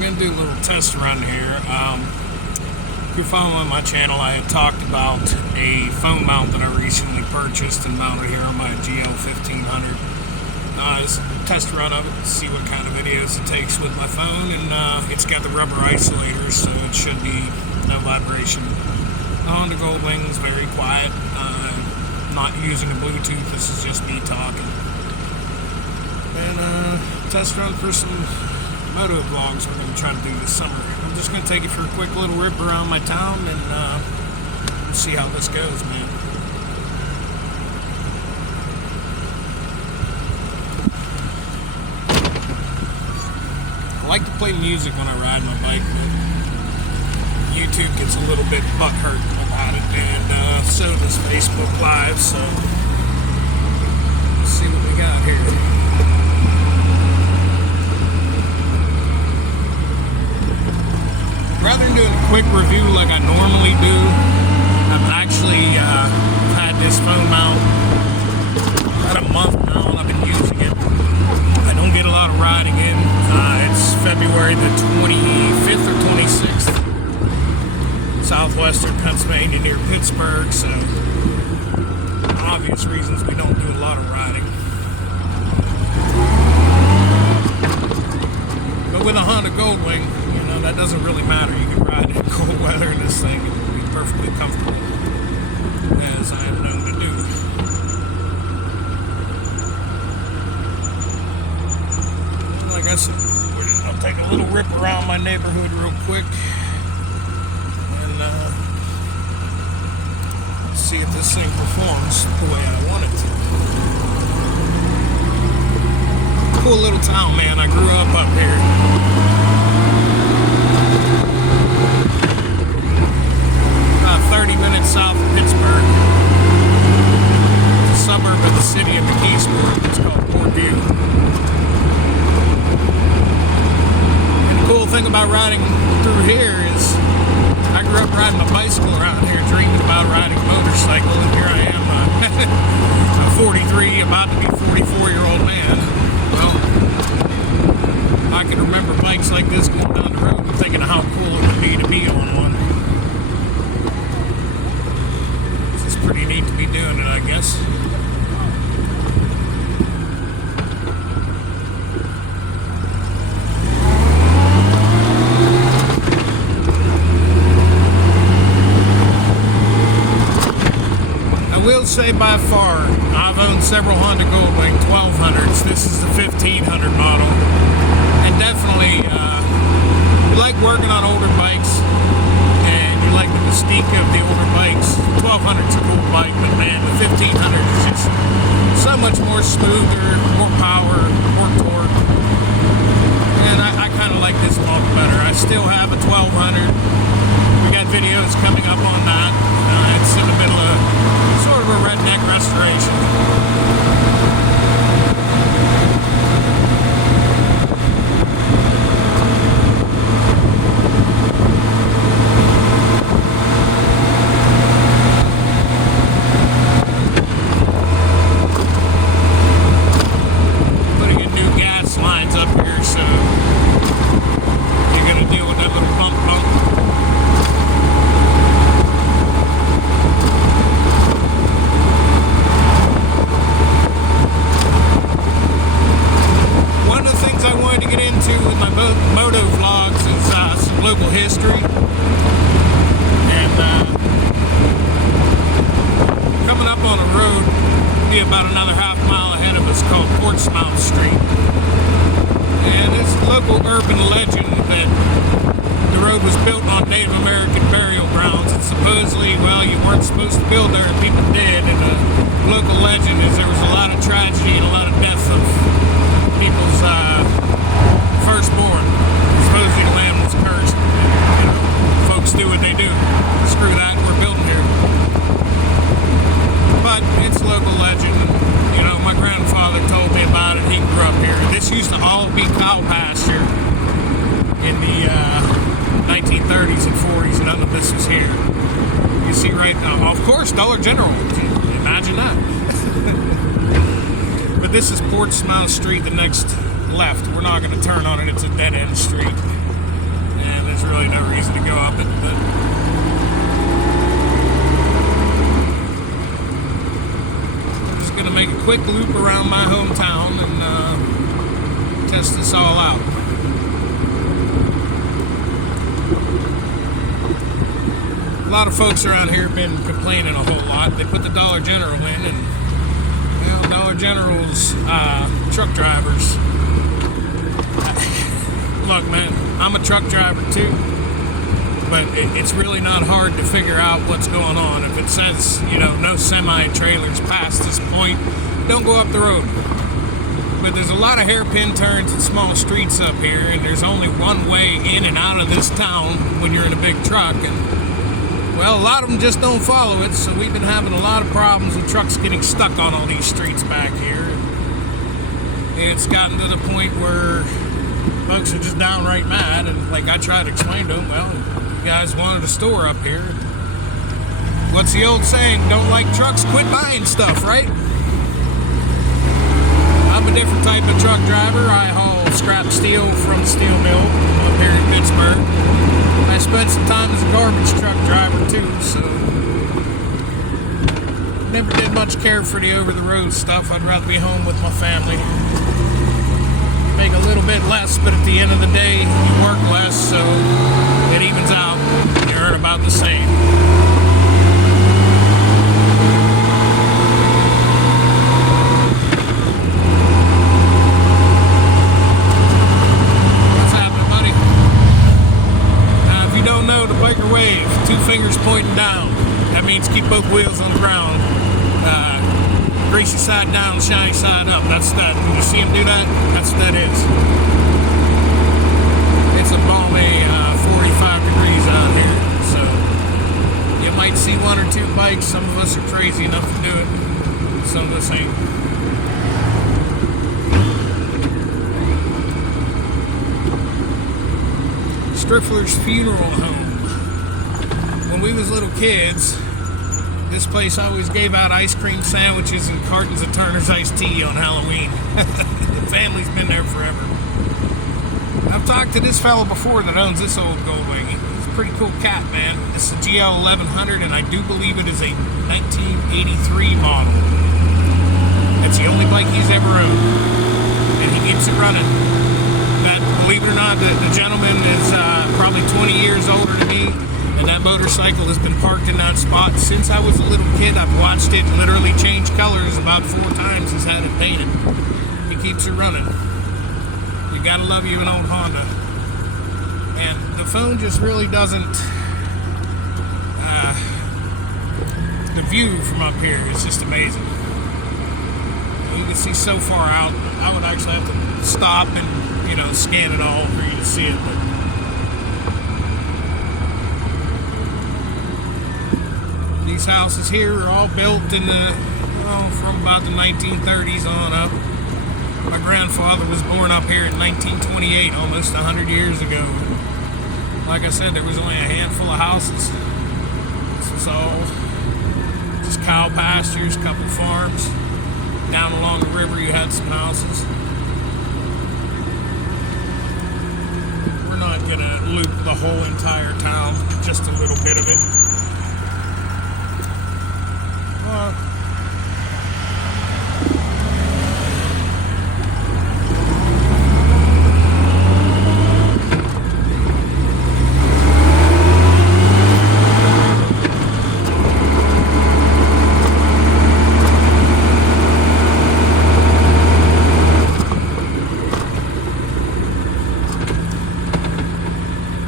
we're going to do a little test run here. If you're following my channel, I had talked about a phone mount that I recently purchased and mounted here on my GL1500. It's a test run of it to see what kind of videos it takes with my phone, and it's got the rubber isolators, so it should be no vibration. The Goldwing is very quiet. Not using a Bluetooth, this is just me talking. And test run for some moto vlogs we're going to try to do this summer. I'm just going to take you for a quick little rip around my town and see how this goes, man. I like to play music when I ride my bike, but YouTube gets a little bit butthurt about it, and so does Facebook Live, so let's see what we got here. Rather than doing a quick review like I normally do, I've actually had this phone mount about a month now, and I've been using it. I don't get a lot of riding in. It's February the 25th or 26th, southwestern Pennsylvania near Pittsburgh, so for obvious reasons we don't do a lot of riding. But with a Honda Goldwing, that doesn't really matter. You can ride in cold weather in this thing and be perfectly comfortable, as I am known to do. Like I said, we're just going to take a little rip around my neighborhood real quick and see if this thing performs the way I want it to. Cool little town, man. I grew up here. 30 minutes south of Pittsburgh. It's a suburb of the city of McKeesport. It's called Portview. And the cool thing about riding through here is I grew up riding my bicycle around here, dreaming about riding a motorcycle, and here I am, a 43, about to be 44-year-old man. Well, I can remember bikes like this going down the road and thinking of how cool it would be on one. Pretty neat to be doing it, I guess. I will say by far, I've owned several Honda Goldwing 1200s. This is the 1500 model. And definitely, you like working on older bikes, like the mystique of the older bikes. 1200's a cool bike, but man, the 1500 is just so much more smoother, more power, more torque. And I kind of like this model better. I still have a 1200. We got videos coming up on that. It's in the middle of sort of a redneck restoration. Local history, and coming up on a road, be about another half mile ahead of us, called Portsmouth Street, and it's a local urban legend that the road was built on Native American burial grounds, and supposedly, well, you weren't supposed to build there, and people did, and the local legend is there was a lot of tragedy and a lot of death of people's firstborn. Supposedly the land was cursed. Folks do what they do. Screw that, we're building here. But it's local legend. My grandfather told me about it. He grew up here. This used to all be cow pasture in the 1930s and 40s. None of this was here. You see right now, of course, Dollar General. Imagine that. But this is Portsmouth Street, the next left. We're not going to turn on it. It's a dead-end street. and there's really no reason to go up it. But I'm just gonna make a quick loop around my hometown and test this all out. A lot of folks around here have been complaining a whole lot. They put the Dollar General in, and well, Dollar General's truck drivers. Look, man, I'm a truck driver too, but it's really not hard to figure out what's going on. If it says, you know, no semi-trailers past this point, don't go up the road. But there's a lot of hairpin turns and small streets up here, and there's only one way in and out of this town when you're in a big truck, and well, a lot of them just don't follow it, so we've been having a lot of problems with trucks getting stuck on all these streets back here. It's gotten to the point where folks are just downright mad, and like I try to explain to them, well, you guys wanted a store up here. What's the old saying? Don't like trucks, quit buying stuff, right? I'm a different type of truck driver. I haul scrap steel from the steel mill up here in Pittsburgh. I spent some time as a garbage truck driver too, so never did much care for the over-the-road stuff. I'd rather be home with my family. Make a little bit less, but at the end of the day, you work less, so it evens out. You earn about the same. Fingers pointing down. That means keep both wheels on the ground. Greasy side down, shiny side up. That's that. When you see him do that, that's what that is. It's a balmy 45 degrees out here, so you might see one or two bikes. Some of us are crazy enough to do it. Some of us ain't. Striffler's Funeral Home. When we was little kids, this place always gave out ice cream sandwiches and cartons of Turner's iced tea on Halloween. The family's been there forever. I've talked to this fellow before that owns this old Goldwing. He's a pretty cool cat, man. It's a GL 1100, and I do believe it is a 1983 model. That's the only bike he's ever owned, and he keeps it running. That, believe it or not, the gentleman is probably 20 years older than me. And that motorcycle has been parked in that spot since I was a little kid. I've watched it literally change colors about 4 times. He's had it painted. He keeps it running. You gotta love you an old Honda. And the phone just really doesn't. The view from up here is just amazing. You can see so far out. I would actually have to stop and, you know, scan it all for you to see it. But these houses here are all built in the, from about the 1930s on up. My grandfather was born up here in 1928, almost 100 years ago. Like I said, there was only a handful of houses. This was all just cow pastures, a couple farms. Down along the river you had some houses. We're not gonna loop the whole entire town, just a little bit of it.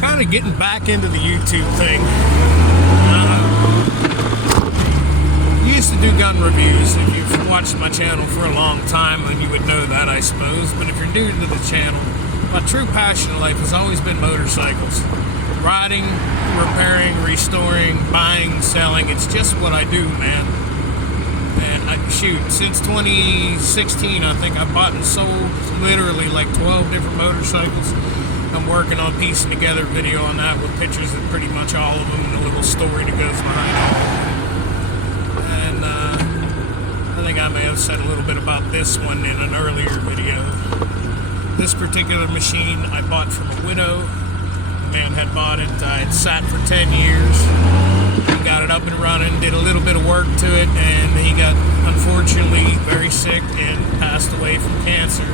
Kind of getting back into the YouTube thing. Used to do gun reviews. If you've watched my channel for a long time, then you would know that, I suppose. But if you're new to the channel, my true passion in life has always been motorcycles. Riding, repairing, restoring, buying, selling. It's just what I do, man. And since 2016, I think I bought and sold literally like 12 different motorcycles. I'm working on piecing together a video on that with pictures of pretty much all of them and a little story that goes behind it. And I think I may have said a little bit about this one in an earlier video. This particular machine I bought from a widow man had bought it. It sat for 10 years. He got it up and running, did a little bit of work to it, and he got, unfortunately, very sick and passed away from cancer.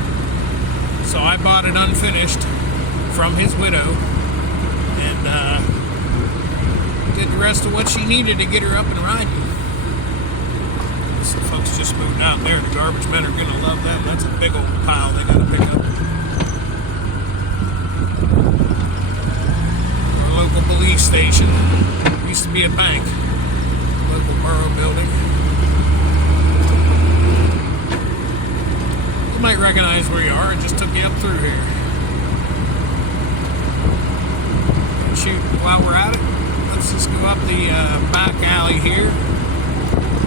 So I bought it unfinished from his widow, and did the rest of what she needed to get her up and riding. Some folks just moved out there. The garbage men are going to love them. That's a big old pile they got to pick up. Our local police station used to be a bank. Local borough building. You might recognize where you are. I just took you up through here. And shoot, while we're at it, let's just go up the back alley here.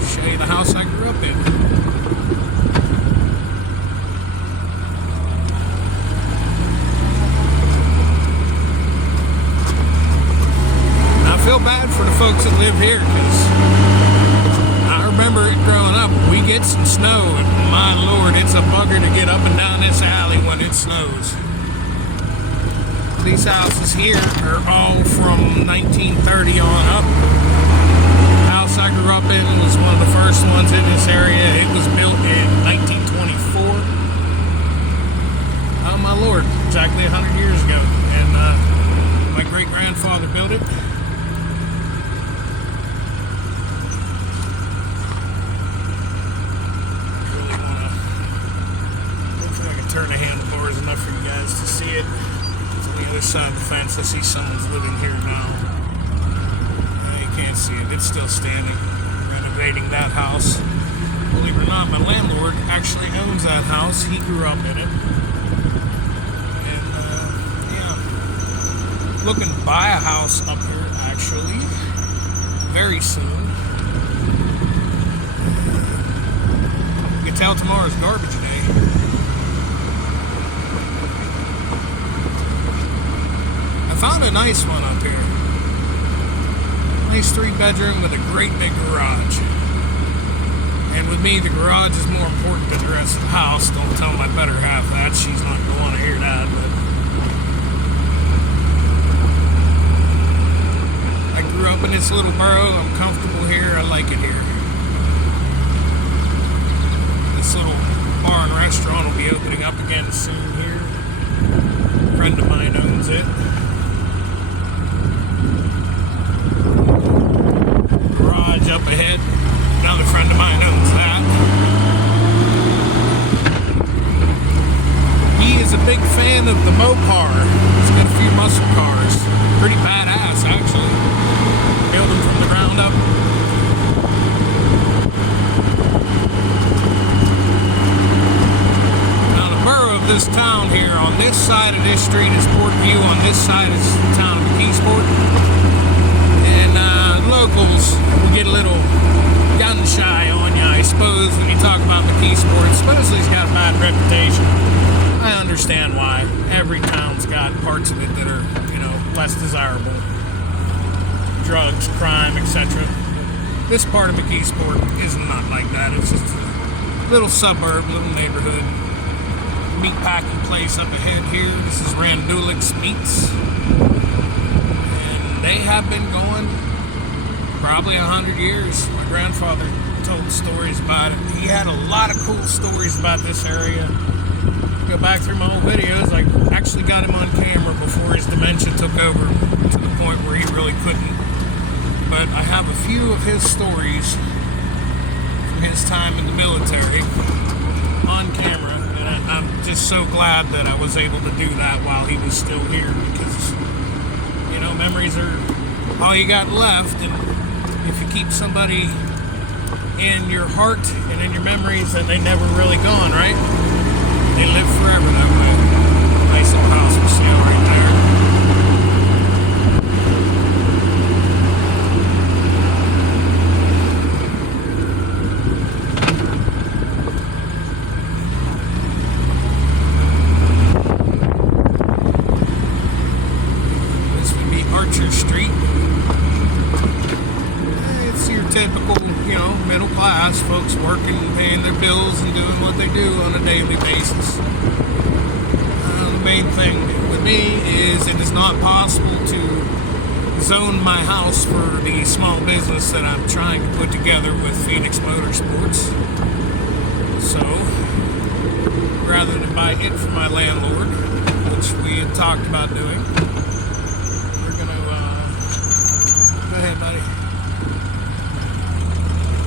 Show you the house I grew up in. Now, I feel bad for the folks that live here, because I remember it growing up. We get some snow, and my lord, it's a bugger to get up and down this alley when it snows. These houses here are all from 1930 on up. The house I grew up in was one of the first ones in this area. It was built in 1924. Oh my lord, exactly 100 years ago. And my great-grandfather built it. Really want to... Hopefully I can turn the handlebars enough for you guys to see it. On the other side of the fence, I see someone's living here now. You can't see it. It's still standing. Renovating that house. Believe it or not, my landlord actually owns that house. He grew up in it. And, yeah. Looking to buy a house up here, actually. Very soon. You can tell tomorrow's garbage day. Found a nice one up here. Nice 3-bedroom with a great big garage. And with me, the garage is more important than the rest of the house. Don't tell my better half that. She's not going to want to hear that. But I grew up in this little borough. I'm comfortable here. I like it here. This little bar and restaurant will be opening up again soon here. A friend of mine owns it. Up ahead, another friend of mine owns that. He is a big fan of the Mopar. He's got a few muscle cars, pretty badass actually. Build them from the ground up. Now the borough of this town here, on this side of this street is Portview, on this side is the town of McKeesport. Locals will get a little gun shy on you, I suppose, when you talk about McKeesport. Supposedly he's got a bad reputation. I understand why. Every town's got parts of it that are, you know, less desirable. Drugs, crime, etc. This part of McKeesport is not like that. It's just a little suburb, little neighborhood. Meat packing place up ahead here. This is Randulick's Meats. And they have been going probably 100 years. My grandfather told stories about it. He had a lot of cool stories about this area. Go back through my old videos. I actually got him on camera before his dementia took over to the point where he really couldn't. But I have a few of his stories from his time in the military on camera, and I'm just so glad that I was able to do that while he was still here, because, you know, memories are all you got left. And if you keep somebody in your heart and in your memories, then they never really gone, right? They live forever that way. Nice little house for sale right there. This would be Archer Street. Typical, you know, middle class folks working, paying their bills and doing what they do on a daily basis. The main thing with for me is it is not possible to zone my house for the small business that I'm trying to put together with Phoenix Motorsports. So, rather than buy it from my landlord, which we had talked about doing, we're going to, go ahead, buddy.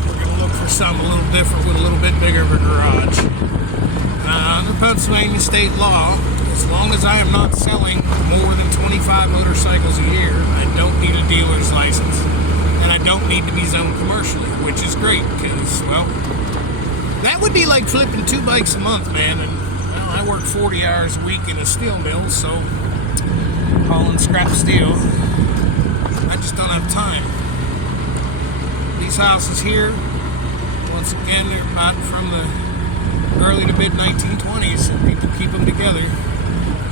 We're going to look for something a little different with a little bit bigger of a garage. Under Pennsylvania state law, as long as I am not selling more than 25 motorcycles a year, I don't need a dealer's license, and I don't need to be zoned commercially, which is great, because, well, that would be like flipping 2 bikes a month, man, and, well, I work 40 hours a week in a steel mill, so hauling scrap steel, I just don't have time. These houses here, once again, they're about from the early to mid 1920s, and people keep them together.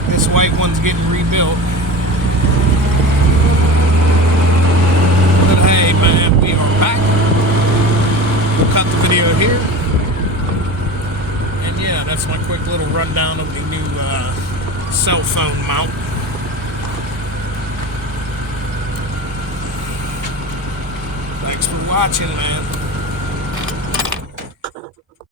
This white one's getting rebuilt. But hey, man, we are back. We'll cut the video here. And yeah, that's my quick little rundown of the new cell phone mount. Thanks for watching, man.